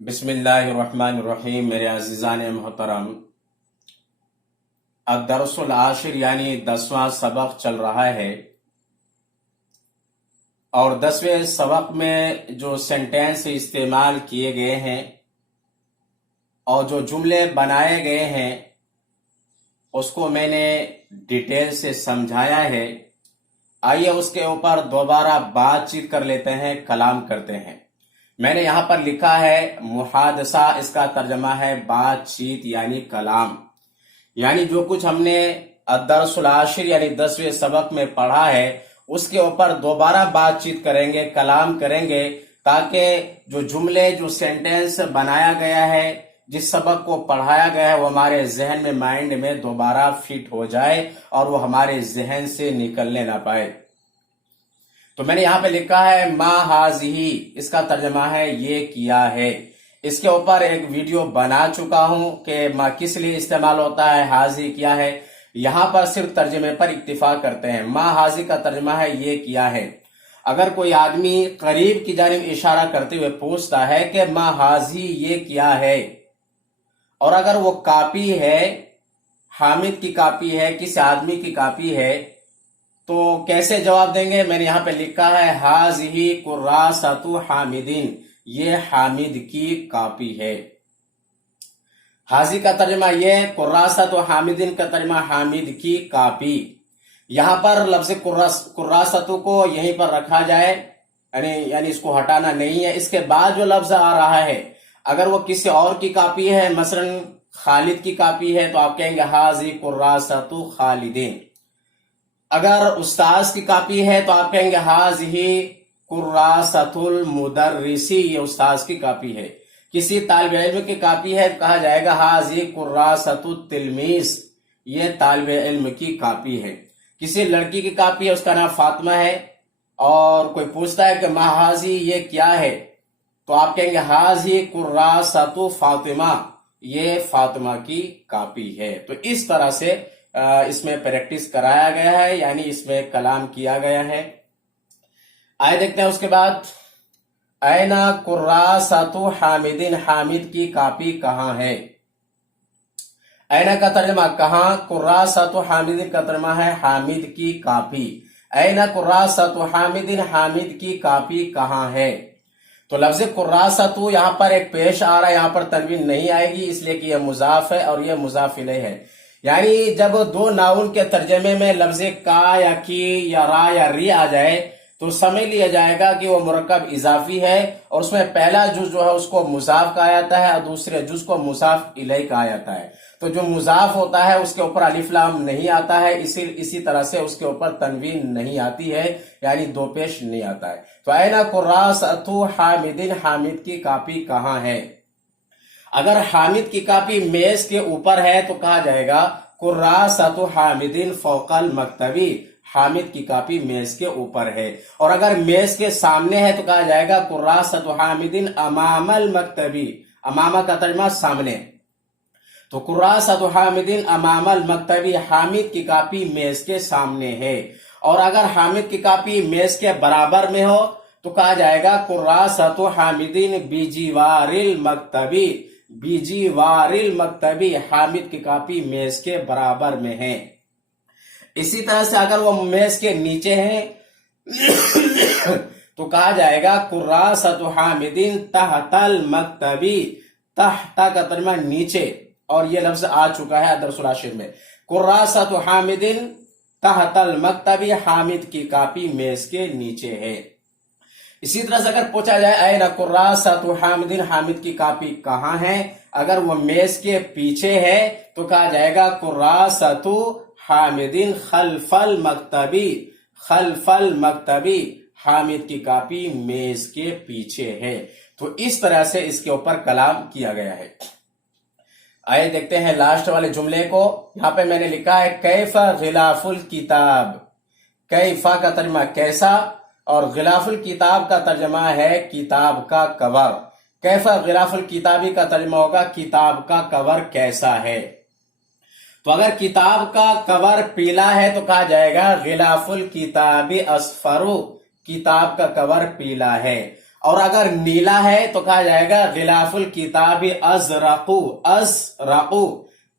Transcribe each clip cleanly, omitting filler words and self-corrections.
बिस्मिल्लाहिर्रहमानिर्रहीम। मेरे अज़ीज़ान मोहतरम, अद-दर्सुल आशिर यानी 10वां सबक चल रहा है और 10वें सबक में जो सेंटेंस इस्तेमाल किए गए हैं और जो जुमले बनाए गए हैं उसको मैंने डिटेल से समझाया है। आइए उसके ऊपर दोबारा बातचीत कर लेते हैं, कलाम करते हैं। मैंने यहाँ पर लिखा है मुहादसा, इसका तर्जमा है बातचीत यानी कलाम। यानी जो कुछ हमने अद-दर्सुल आशिर यानी 10वें सबक में पढ़ा है उसके ऊपर दोबारा बातचीत करेंगे, कलाम करेंगे, ताकि जो जुमले जो सेंटेंस बनाया गया है, जिस सबक को पढ़ाया गया है वो हमारे जहन में, माइंड में दोबारा फिट हो जाए और वो हमारे जहन से निकलने ना पाए। तो मैंने यहाँ पे लिखा है मा हाज़िही, इसका तर्जमा है ये किया है। इसके ऊपर एक वीडियो बना चुका हूं कि मा किस लिए इस्तेमाल होता है, हाजी क्या है। यहाँ पर सिर्फ तर्जमे पर इक्तिफा करते हैं। मा हाजी का तर्जमा है ये किया है। अगर कोई आदमी करीब की जानिब इशारा करते हुए पूछता है कि मा हाजी ये क्या है, और अगर वो कापी है, हामिद की कापी है, किसी आदमी की कापी है, तो कैसे जवाब देंगे। मैंने यहाँ पे लिखा है हाज़िही कुर्रासतु हामिदीन, ये हामिद की कापी है। हाजी का तर्जमा ये, कुर्रासतु हामिदीन का तर्जमा हामिद की कापी। यहाँ पर लफ्ज़ कुर्रासतु को यहीं पर रखा जाए, यानी इसको हटाना नहीं है। इसके बाद जो लफ्ज आ रहा है, अगर वो किसी और की कापी है, मसलन खालिद की कापी है, तो आप कहेंगे हाज़ी कुर्रासतु खालिदीन। अगर उस्ताज की कापी है तो आप कहेंगे हाज़िही कुर्रासतुल मुदर्रिसी, ये उस्ताज की कापी है। किसी तालिब इल्म की कापी है तो कहा जाएगा हाज़ी कुर्रासतुत तिलमीज़, ये तालिब इल्म की कापी है। किसी लड़की की कापी है, उसका नाम फातिमा है, और कोई पूछता है कि मा हाज़ी ये क्या है, तो आप कहेंगे हाज़ी कुर्रासतु फातिमा, ये फातिमा की कापी है। तो इस तरह से इसमें प्रैक्टिस कराया गया है, यानी इसमें कलाम किया गया है। आइए देखते हैं उसके बाद, ऐना कुर्रासतु हामिदीन, हामिद की कापी कहाँ है। ऐना का तर्जमा कहाँ, कुर्रासतु हामिदीन का तर्जमा है हामिद की कापी। ऐना कुर्रासतु हामिदीन, हामिद की कापी कहाँ है। तो लफ्ज कुर्रासतु यहाँ पर एक पेश आ रहा है, यहाँ पर तनवीन नहीं आएगी, इसलिए कि यह मुजाफ है और यह मुजाफ इलैह है। यानी जब दो नाउन के तर्जमे में लफ्ज का या की या रा या री आ जाए तो समझ लिया जाएगा कि वो मुरक्कब इजाफी है, और उसमें पहला जुज जो है उसको मुजाफ कहा जाता है और दूसरे जुज को मुजाफ इलैह कहा जाता है। तो जो मुजाफ होता है उसके ऊपर अलिफ लाम नहीं आता है, इसी तरह से उसके ऊपर तनवीन नहीं आती है, यानी दो पेश नहीं आता है। तो ऐना कुर्रासतु हामिदीन, हामिद की कापी कहाँ है। अगर हामिद की कापी मेज के ऊपर है तो कहा जाएगा कुर्रासतु हामिदीन फौकल मकतबी, हामिद की कापी मेज के ऊपर है। और अगर मेज के सामने है तो कहा जाएगा कुर्रासतु हामिदीन अमामल मकतबी, अमामा का तर्जमा सामने। तो कुर्रासतु हामिदीन अमामल मकतबी, हामिद की कापी मेज के सामने है। और अगर हामिद की कापी मेज के बराबर में हो तो कहा जाएगा कुर्रासतु हामिदीन बीजीवारिल मकतबी, बीजीवारिल मकतबी, हामिद की कापी मेज के बराबर में है। इसी तरह से अगर वो मेज के नीचे है तो कहा जाएगा कुर्रासतु हामिदीन तहतल मकतबी, तहता का तर्जमा नीचे, और ये लफ्ज आ चुका है अद-दर्सुल आशिर में। कुर्रासतु हामिदीन तहतल मकतबी, हामिद की कापी मेज के नीचे है। इसी तरह से अगर पूछा जाए ऐना कुर्रासतु हामिदीन, हामिद की कापी कहाँ है, अगर वो मेज के पीछे है तो कहा जाएगा कुर्रासतु हामिदीन खल्फल मकतबी, खल्फल मकतबी, हामिद की कापी मेज के पीछे है। तो इस तरह से इसके ऊपर कलाम किया गया है। आइए देखते हैं लास्ट वाले जुमले को। यहाँ पे मैंने लिखा है कैफा गिलाफुल किताब, कैफा का तर्जमा कैसा, और गिलाफुल किताब का तर्जमा है किताब का कवर। कैफा गिलाफुल किताबी का तर्जमा होगा किताब का कवर कैसा है। तो अगर किताब का कवर पीला है तो कहा जाएगा गिलाफुल किताबी अस्फरू, किताब का कवर पीला है। اور اگر نیلا ہے تو کہا جائے گا غلاف الکتاب ازرقو، ازرقو،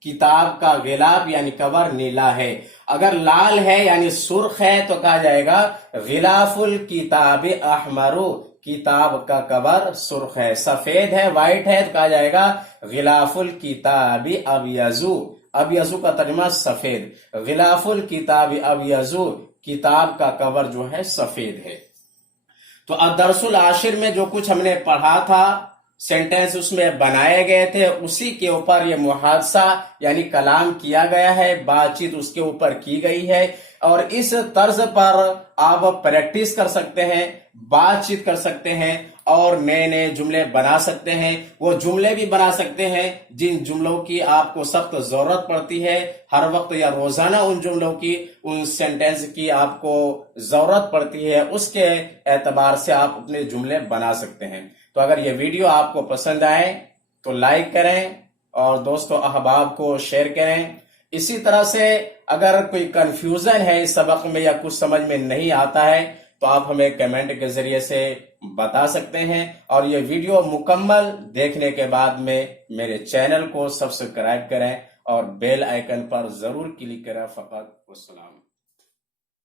کتاب کا غلاف یعنی کور نیلا ہے۔ اگر لال ہے یعنی سرخ ہے تو کہا جائے گا غلاف الکتاب احمرو، کتاب کا کور سرخ ہے۔ سفید ہے، وائٹ ہے تو کہا جائے گا غلاف الکتاب ابیضو، ابیضو کا ترجمہ سفید، غلاف الکتاب ابیضو، کتاب کا کور جو ہے سفید ہے۔ تو الدرس العاشر میں جو کچھ ہم نے پڑھا تھا، سینٹینس اس میں بنائے گئے تھے، اسی کے اوپر یہ محادثہ یعنی کلام کیا گیا ہے، بات چیت اس کے اوپر کی گئی ہے، اور اس طرز پر آپ پریکٹس کر سکتے ہیں، بات چیت کر سکتے ہیں، اور نئے نئے جملے بنا سکتے ہیں۔ وہ جملے بھی بنا سکتے ہیں جن جملوں کی آپ کو سخت ضرورت پڑتی ہے، ہر وقت یا روزانہ ان جملوں کی، ان سینٹینس کی آپ کو ضرورت پڑتی ہے، اس کے اعتبار سے آپ اپنے جملے بنا سکتے ہیں۔ تو اگر یہ ویڈیو آپ کو پسند آئے تو لائک کریں اور دوستو احباب کو شیئر کریں۔ اسی طرح سے اگر کوئی کنفیوژن ہے اس سبق میں یا کچھ سمجھ میں نہیں آتا ہے تو آپ ہمیں کمنٹ کے ذریعے سے بتا سکتے ہیں، اور یہ ویڈیو مکمل دیکھنے کے بعد میں میرے چینل کو سبسکرائب کریں اور بیل آئیکن پر ضرور کلک کریں۔ فقط والسلام۔